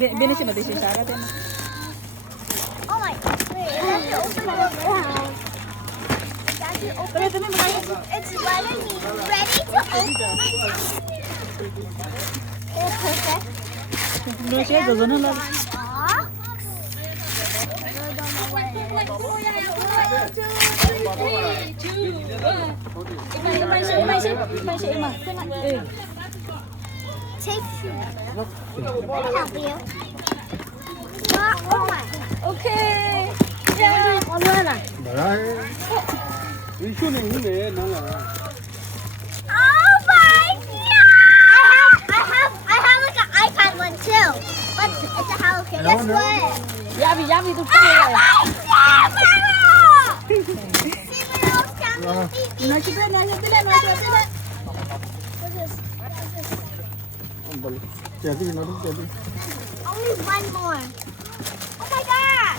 Binisip mo, binisip Sarah. Oh my, wait, it has to open it up now. It has to open it. It's letting me ready to open. It's perfect. Nó sẽ rồi nó lên. Take two. Let me help you. Oh my. Okay. Con luôn à? Đấy. Đi xuống này cũng để nó là. Oh my god! I have like an iPad one too. But it's a Hello Kitty. Guess what? Yummy, tôi I chơi. have my Cimarron! Cimarron's coming to feed me. Nói chuyện lên, What's this? Chờ cái gì nó đúng chờ đi. Only one more. Oh my god!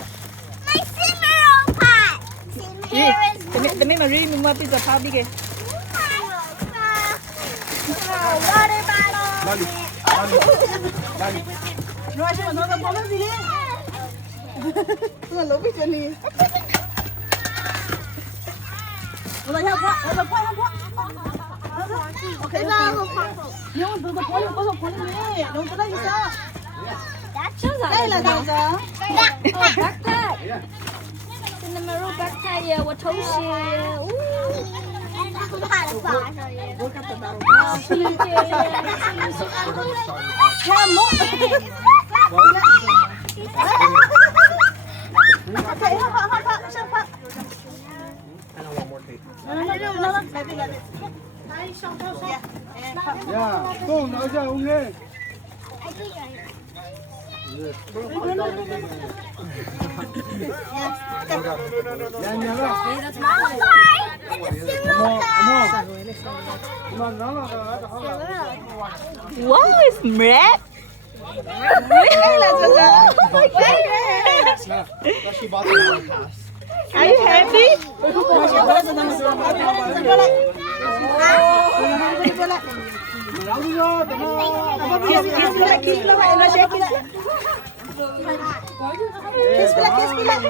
My Cimarron pot! Here is one. Demi Marie, mình mua pizza pha đi kìa. Water bottle. Lali. Lali. Nói chuyện mà nó là có gì đi. Nó lố bị chuyện gì. Nó là quá, nó quá. There's a little purple. Nhưng mà có một con này, nó có đây sao? Đây là gì sao? backpack. Cinnamon backpack yeah, what told you? Không phải là quả rồi. Dạ, cô nói cho ông nghe. Dạ, nhà đó. Mà nó là Wow, it's red. Đây là sao? Are you happy? Kiss me like.